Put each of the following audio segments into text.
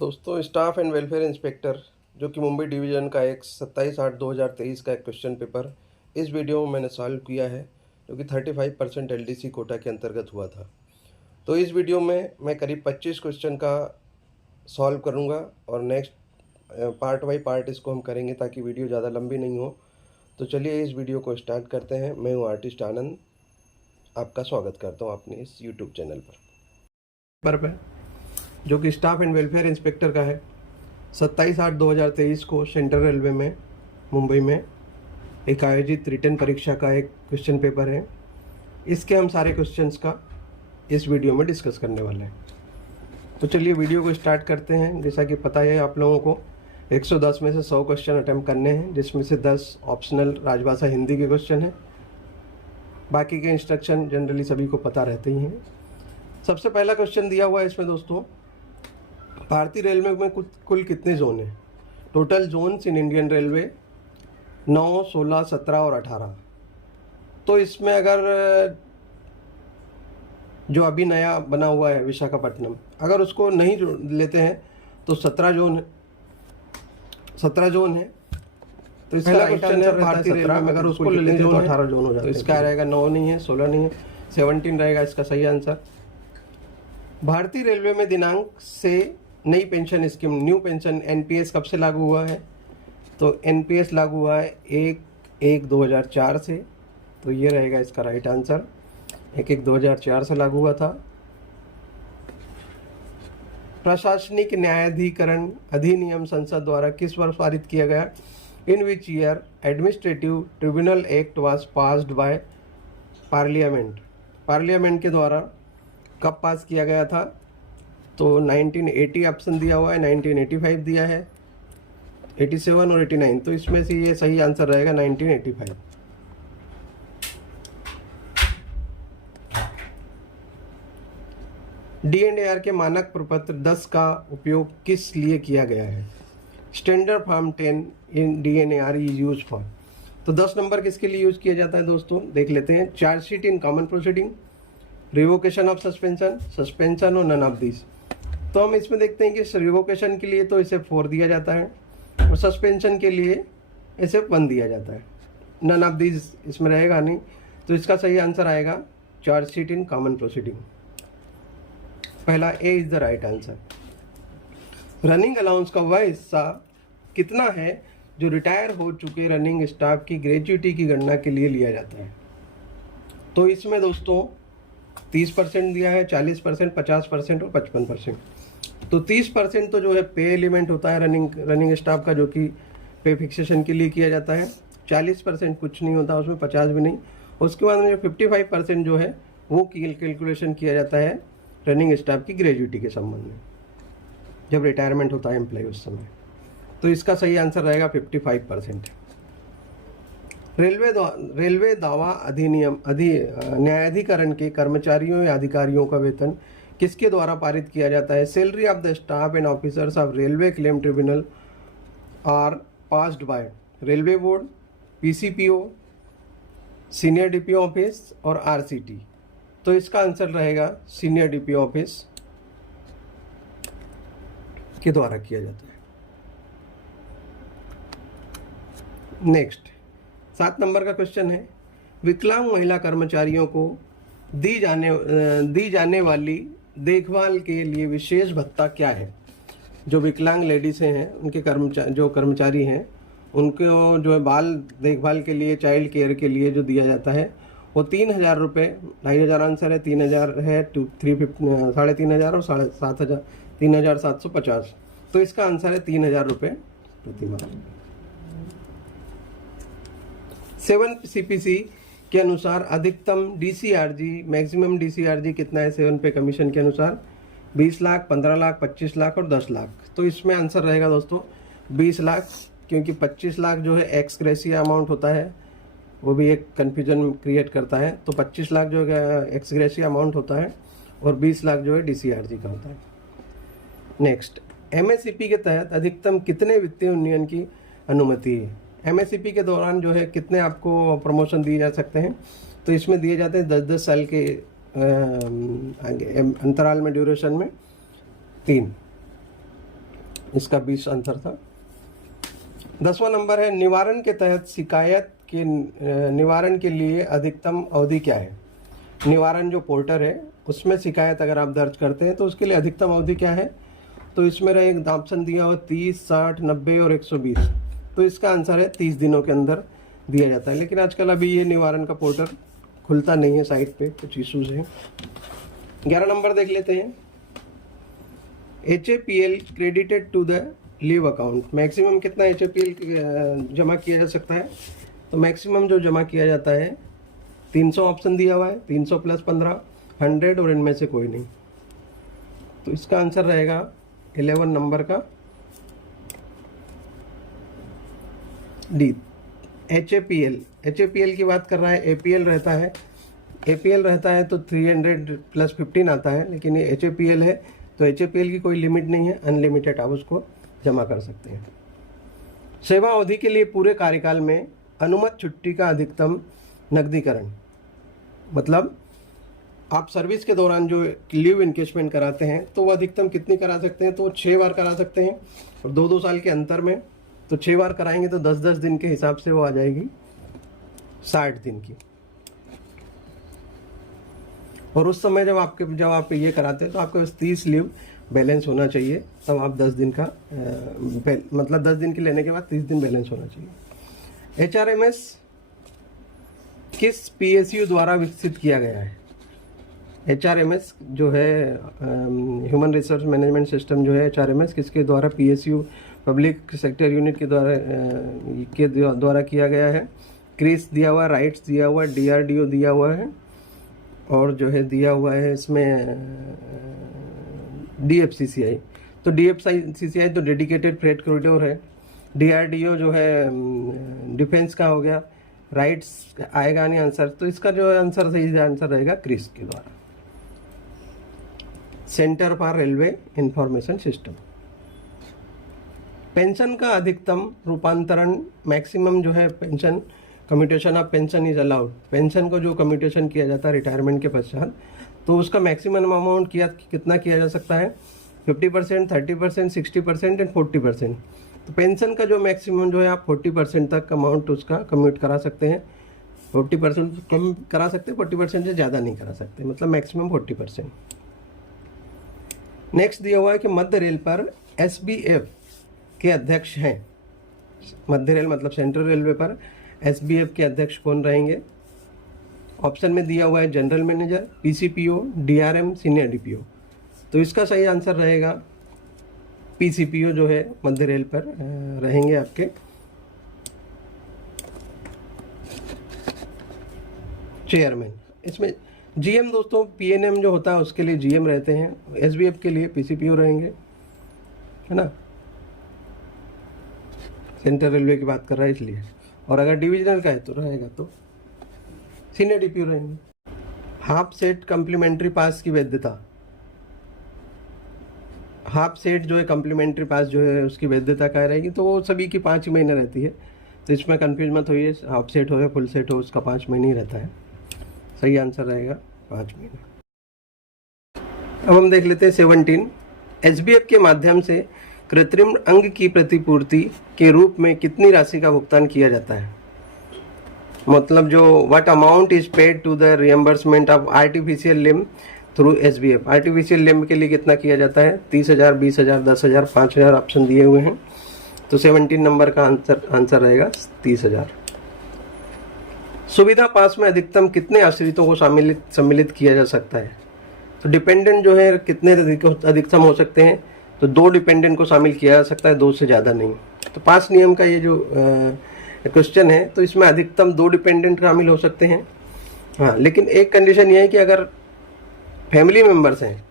दोस्तों, staff and welfare inspector जो कि मुंबई डिवीज़न का एक 27/8/2023 का एक क्वेश्चन पेपर इस वीडियो में मैंने सॉल्व किया है, जो कि 35% एलडीसी कोटा के अंतर्गत हुआ था। तो इस वीडियो में मैं करीब 25 क्वेश्चन का सॉल्व करूंगा और नेक्स्ट पार्ट बाई पार्ट इसको हम करेंगे ताकि वीडियो ज़्यादा लंबी नहीं हो। तो चलिए इस वीडियो को स्टार्ट करते हैं। मैं हूँ आर्टिस्ट आनंद, आपका स्वागत करता हूँ अपने इस यूट्यूब चैनल पर जो कि स्टाफ एंड वेलफेयर इंस्पेक्टर का है। 27/8/2023 को सेंट्रल रेलवे में मुंबई में एक आयोजित रिटन परीक्षा का एक क्वेश्चन पेपर है। इसके हम सारे क्वेश्चंस का इस वीडियो में डिस्कस करने वाले हैं। तो चलिए वीडियो को स्टार्ट करते हैं। जैसा कि पता है आप लोगों को 110 में से 100 क्वेश्चन अटैम्प्ट करने हैं, जिसमें से 10 ऑप्शनल राजभाषा हिंदी के क्वेश्चन हैं। बाकी के इंस्ट्रक्शन जनरली सभी को पता रहते ही हैं। सबसे पहला क्वेश्चन दिया हुआ है इसमें दोस्तों, भारतीय रेलवे में कुल कितने जोन हैं? Total zones in Indian railway 9, 16, 17 और 18। तो इसमें अगर जो अभी नया बना हुआ है विशाखापट्टनम, अगर उसको नहीं लेते हैं तो 17 जोन है। तो इसका क्वेश्चन है भारतीय रेलवे में अगर उसको ले लेते हैं तो 18 जोन हो जाते हैं। तो इसका रहेगा 9 नहीं है, 16 नहीं है, 17 रहेगा इसका सही आंसर। भारतीय रेलवे में दिनांक से नई pension scheme, new pension NPS कब से लागू हुआ है? तो एनपीएस लागू हुआ है 1/1/2004 से। तो ये रहेगा इसका राइट आंसर, 1/1/2004 से लागू हुआ था। प्रशासनिक न्यायाधिकरण अधिनियम संसद द्वारा किस वर्ष पारित किया गया? In which year administrative tribunal act was passed by parliament? Parliament के द्वारा कब पास किया गया था? तो 1980 ऑप्शन दिया हुआ है, 1985 दिया है, 87 और 89। तो इसमें से ये सही आंसर रहेगा 1985। डी&आर के मानक प्रपत्र 10 का उपयोग किस लिए किया गया है? Standard form 10 in D and R is use for. तो 10 नंबर किसके लिए यूज किया जाता है दोस्तों, देख लेते हैं। Chargesheet in common proceeding, revocation of suspension, suspension और नन ऑफ दिस। तो हम इसमें देखते हैं कि रिवोकेशन के लिए तो इसे 4 दिया जाता है और सस्पेंशन के लिए इसे 1 दिया जाता है। नन ऑफ दिस इसमें रहेगा नहीं। तो इसका सही आंसर आएगा चार्जशीट इन कॉमन प्रोसीडिंग। पहला A is the right answer. Running allowance का वह हिस्सा कितना है जो रिटायर हो चुके रनिंग स्टाफ की ग्रेजुइटी की गणना के लिए लिया जाता है? तो इसमें दोस्तों 30% दिया है, 40%, 50% और 55%। तो 30% तो जो है पे एलिमेंट होता है रनिंग स्टाफ का, जो कि पे फिक्सेशन के लिए किया जाता है। 40% कुछ नहीं होता उसमें, 50 भी नहीं। उसके बाद में 55% जो है वो कैलकुलेशन किया जाता है रनिंग स्टाफ की ग्रेजुइटी के संबंध में, जब रिटायरमेंट होता है एम्प्लॉय उस समय। तो इसका सही आंसर रहेगा 55%। रेलवे दावा अधिनियम न्यायाधिकरण के कर्मचारियों या अधिकारियों का वेतन किसके द्वारा पारित किया जाता है? Salary of the staff and officers of railway claim tribunal are passed by railway board, PCPO, senior DPO office और आरसीटी। तो इसका आंसर रहेगा सीनियर डीपीओ ऑफिस के द्वारा किया जाता है। नेक्स्ट 7 नंबर का क्वेश्चन है, विकलांग महिला कर्मचारियों को दी जाने वाली देखभाल के लिए विशेष भत्ता क्या है? जो विकलांग लेडीज़ हैं, उनके कर्मचारी हैं, उनको जो है बाल देखभाल के लिए, चाइल्ड केयर के लिए जो दिया जाता है वो 3,000 रुपये, 2,500 आंसर है, 3,000 है, 3,500 और 7,500, 3,750। तो इसका आंसर है 3,000 रुपये प्रति माह। 7 CPC के अनुसार अधिकतम DCRG, मैक्सिमम DCRG कितना है 7 पे कमीशन के अनुसार? 20 लाख, 15 लाख, 25 लाख और 10 लाख। तो इसमें आंसर रहेगा दोस्तों 20 लाख, क्योंकि 25 लाख जो है एक्स ग्रेसिया अमाउंट होता है, वो भी एक कन्फ्यूजन क्रिएट करता है। तो 25 लाख जो है एक्स ग्रेसिया अमाउंट होता है और 20 लाख जो है DCRG का होता है। नेक्स्ट, MSCP के तहत अधिकतम कितने वित्तीय उन्नयन की अनुमति है? MSCP के दौरान जो है कितने आपको प्रमोशन दिए जा सकते हैं? तो इसमें दिए जाते हैं 10-10 साल के अंतराल में, ड्यूरेशन में 3। इसका 20 आंसर था। 10वां नंबर है, निवारण के तहत शिकायत के निवारण के लिए अधिकतम अवधि क्या है। निवारण जो पोर्टल है उसमें शिकायत अगर आप दर्ज करते हैं तो उसके लिए अधिकतम अवधि क्या है। तो इसमें एक ऑप्शन दिया हुआ 30, 60, 90 और 120। तो इसका आंसर है 30 दिनों के अंदर दिया जाता है। लेकिन आजकल अभी ये निवारण का पोर्टल खुलता नहीं है, साइट पे कुछ इश्यूज हैं। 11 नंबर देख लेते हैं, HAPL credited to the leave account, maximum कितना HAPL जमा किया जा सकता है। तो मैक्सिमम जो जमा किया जाता है 300 ऑप्शन दिया हुआ है, 300 + 15, 100 और इनमें से कोई नहीं। तो इसका आंसर रहेगा 11 नंबर का डी, HAPL की बात कर रहा है। APL रहता है तो 300 + 15 आता है, लेकिन ये HAPL है तो HAPL की कोई लिमिट नहीं है, अनलिमिटेड आप उसको जमा कर सकते हैं। सेवा अवधि के लिए पूरे कार्यकाल में अनुमत छुट्टी का अधिकतम नकदीकरण, मतलब आप सर्विस के दौरान जो लीव इनकेशमेंट कराते हैं तो वो अधिकतम कितनी करा सकते हैं। तो 6 बार करा सकते हैं, और 2-2 साल के अंतर में। तो 6 बार कराएंगे तो 10-10 दिन के हिसाब से वो आ जाएगी 60 दिन की। और उस समय जब आप ये कराते हैं तो आपके पास 30 लीव बैलेंस होना चाहिए, तब आप 10 दिन का मतलब 10 दिन की लेने के बाद 30 दिन बैलेंस होना चाहिए। HRMS किस PSU द्वारा विकसित किया गया है। HRMS जो है ह्यूमन रिसोर्स मैनेजमेंट सिस्टम जो है HRMS किसके द्वारा, PSU पब्लिक सेक्टर यूनिट के द्वारा किया गया है। क्रिस दिया हुआ, राइट्स दिया हुआ, DRDO दिया हुआ है, और जो है दिया हुआ है इसमें DFCCI। तो DFCCI तो डेडिकेटेड फ्रेट कॉरिडोर है। DRDO जो है डिफेंस का हो गया। राइट्स आएगा नहीं आंसर, तो इसका जो आंसर सही आंसर रहेगा क्रिस के द्वारा, centre for railway information system. Pension का अधिकतम रूपांतरण, मैक्सिमम जो है pension, commutation of pension is allowed. Pension को जो कम्यूटेशन किया जाता है रिटायरमेंट के पश्चात, तो उसका मैक्सिमम अमाउंट कितना किया जा सकता है। 50%, 30%, 60% एंड 40%। तो पेंशन का जो मैक्सिमम जो है आप 40% तक अमाउंट उसका कम्यूट करा सकते हैं। 40% कम करा सकते हैं, 40% से ज़्यादा नहीं करा सकते, मतलब मैक्सिमम 40%। नेक्स्ट दिया हुआ है कि मध्य रेल पर SBF के अध्यक्ष हैं। मध्य रेल मतलब सेंट्रल रेलवे पर SBF के अध्यक्ष कौन रहेंगे। ऑप्शन में दिया हुआ है general manager, PCPO, DRM, senior DPO। तो इसका सही आंसर रहेगा PCPO जो है मध्य रेल पर रहेंगे आपके चेयरमैन। इसमें GM दोस्तों PNM जो होता है उसके लिए GM रहते हैं, SBF के लिए PCPO रहेंगे, है ना। सेंट्रल रेलवे की बात कर रहा है इसलिए। और अगर डिविजनल का है तो रहेगा तो सीनियर DPO रहेंगे। हाफ सेट कम्प्लीमेंट्री पास की वैधता, हाफ सेट जो है कम्प्लीमेंट्री पास जो है उसकी वैधता क्या रहेगी। तो वो सभी की 5 महीने रहती है, तो इसमें कंफ्यूज मत होइए। हाफ सेट हो या फुल सेट हो उसका 5 महीने ही रहता है। सही आंसर रहेगा 5 महीने। अब हम देख लेते हैं 17। SBF के माध्यम से कृत्रिम अंग की प्रतिपूर्ति के रूप में कितनी राशि का भुगतान किया जाता है। मतलब जो what amount is paid to the reimbursement of artificial limb through SBF। Artificial limb के लिए कितना किया जाता है। 30,000, 20,000, 10,000, 5,000 ऑप्शन दिए हुए हैं। तो 17 नंबर का आंसर रहेगा 30,000। सुविधा पास में अधिकतम कितने आश्रितों को सम्मिलित किया जा सकता है। तो डिपेंडेंट जो है कितने अधिकतम हो सकते हैं। तो 2 डिपेंडेंट को शामिल किया जा सकता है, 2 से ज़्यादा नहीं। तो पास नियम का ये जो क्वेश्चन है, तो इसमें अधिकतम 2 डिपेंडेंट शामिल हो सकते हैं। हाँ, लेकिन एक कंडीशन ये है कि अगर फैमिली मेम्बर्स हैं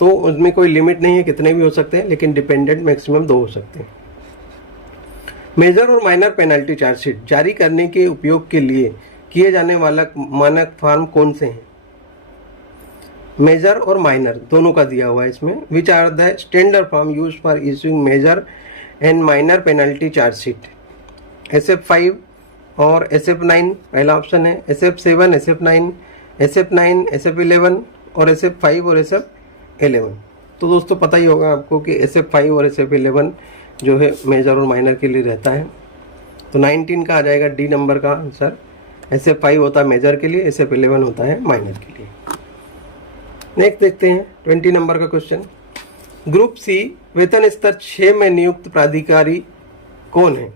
तो उसमें कोई लिमिट नहीं है, कितने भी हो सकते हैं, लेकिन डिपेंडेंट मैक्सिमम 2 हो सकते हैं। मेजर और माइनर पेनल्टी चार्जशीट जारी करने के उपयोग के लिए किए जाने वाला मानक फॉर्म कौन से हैं। मेजर और माइनर दोनों का दिया हुआ है इसमें। Which are the standard form use for issuing major and minor penalty chargesheet. SF5 और SF9 पहला ऑप्शन है। SF7, SF9, SF9, SF11 और SF5 और SF11। तो दोस्तों पता ही होगा आपको कि SF5 और SF11 जो है मेजर और माइनर के लिए रहता है। तो 19 का आ जाएगा डी नंबर का आंसर। SF5 होता है मेजर के लिए, SF11 होता है माइनर के लिए। नेक्स्ट देखते हैं 20 नंबर का क्वेश्चन। ग्रुप सी वेतन स्तर 6 में नियुक्त प्राधिकारी कौन है?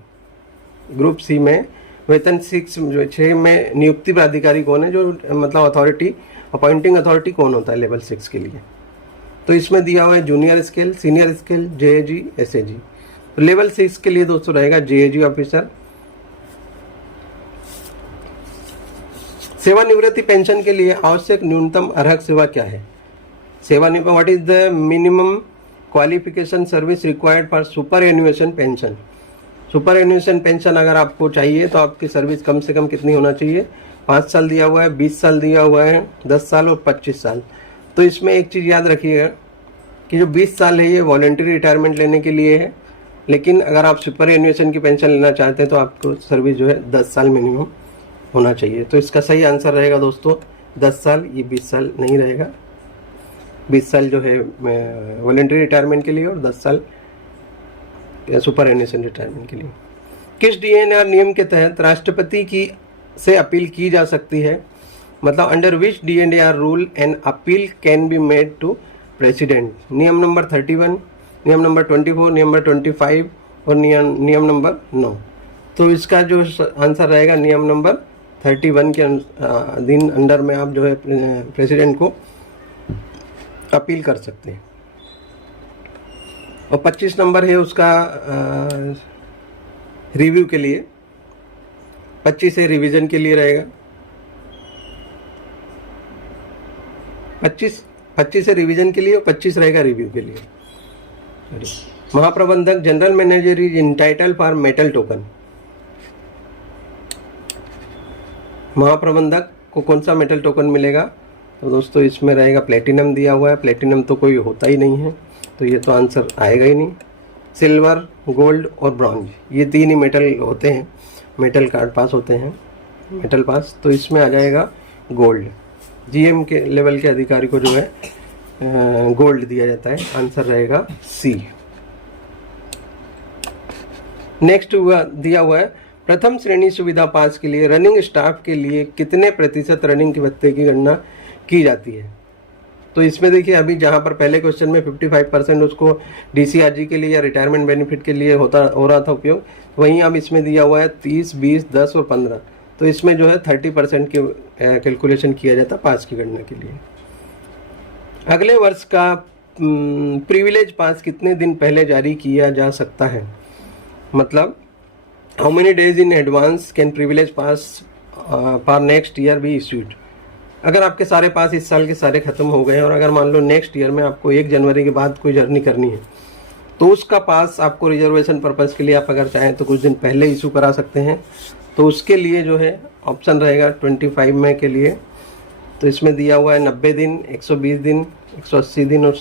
ग्रुप सी में वेतन 6 में नियुक्ति प्राधिकारी कौन है, जो मतलब अथॉरिटी, अपॉइंटिंग अथॉरिटी कौन होता है लेवल 6 के लिए? तो इसमें दिया हुआ है junior scale, senior scale, JAG, SAG। तो लेवल 6 के लिए दोस्तों रहेगा JAG ऑफिसर। सेवानिवृत्ति पेंशन के लिए आवश्यक न्यूनतम अर्हक सेवा क्या है? सेवानिवृत्ति, what is the minimum qualification service required for superannuation pension? Superannuation pension अगर आपको चाहिए तो आपकी सर्विस कम से कम कितनी होना चाहिए? 5 साल दिया हुआ है, 20 साल दिया हुआ है, 10 साल और 25 साल। तो इसमें एक चीज़ याद रखिएगा कि जो 20 साल है ये वॉलंटरी रिटायरमेंट लेने के लिए है, लेकिन अगर आप सुपर एन्युएशन की पेंशन लेना चाहते हैं तो आपको सर्विस जो है 10 साल मिनिमम होना चाहिए। तो इसका सही आंसर रहेगा दोस्तों 10 साल, ये 20 साल नहीं रहेगा। 20 साल जो है वॉलंटरी रिटायरमेंट के लिए और 10 साल सुपर एन्युएशन रिटायरमेंट के लिए। किस DNR नियम के तहत राष्ट्रपति की से अपील की जा सकती है? मतलब under which DNR rule an appeal can be made to president? नियम नंबर 31, नियम नंबर 24, नियम नंबर 25 और नियम नंबर 9। तो इसका जो आंसर रहेगा नियम नंबर 31 के अधीन अंडर में आप जो है प्रेसिडेंट को अपील कर सकते हैं। और 25 नंबर है उसका रिव्यू के लिए, 25 है रिवीजन के लिए रहेगा। 25 है रिवीजन के लिए और 25 रहेगा रिव्यू के लिए। महाप्रबंधक general manager is entitle for metal token. महाप्रबंधक को कौन सा मेटल टोकन मिलेगा? तो दोस्तों इसमें रहेगा प्लेटिनम दिया हुआ है। प्लेटिनम तो कोई होता ही नहीं है, तो ये तो आंसर आएगा ही नहीं। सिल्वर, गोल्ड और ब्रॉन्ज, ये 3 ही मेटल होते हैं, मेटल कार्ड पास होते हैं, मेटल पास। तो इसमें आ जाएगा गोल्ड। GM के लेवल के अधिकारी को जो है गोल्ड दिया जाता है। आंसर रहेगा C। नेक्स्ट दिया हुआ है प्रथम श्रेणी सुविधा पास के लिए रनिंग स्टाफ के लिए कितने प्रतिशत रनिंग के भत्ते की गणना की जाती है? तो इसमें देखिए अभी जहाँ पर पहले क्वेश्चन में 55% उसको DCRG के लिए या रिटायरमेंट बेनिफिट के लिए हो रहा था उपयोग, वहीं अब इसमें दिया हुआ है 30, 20, 10 और 15। तो इसमें जो है 30% की कैलकुलेशन किया जाता पास की गणना के लिए। अगले वर्ष का प्रिविलेज पास कितने दिन पहले जारी किया जा सकता है? मतलब how many days in advance can privilege pass for next year be issued? अगर आपके सारे पास इस साल के सारे खत्म हो गए और अगर मान लो नेक्स्ट ईयर में आपको 1 जनवरी के बाद कोई जर्नी करनी है, तो उसका पास आपको रिजर्वेशन पर्पज़ के लिए आप अगर चाहें तो कुछ दिन पहले इशू करा सकते हैं। तो उसके लिए जो है ऑप्शन रहेगा 25 में के लिए। तो इसमें दिया हुआ है 90 दिन, 120 दिन, 180 दिन और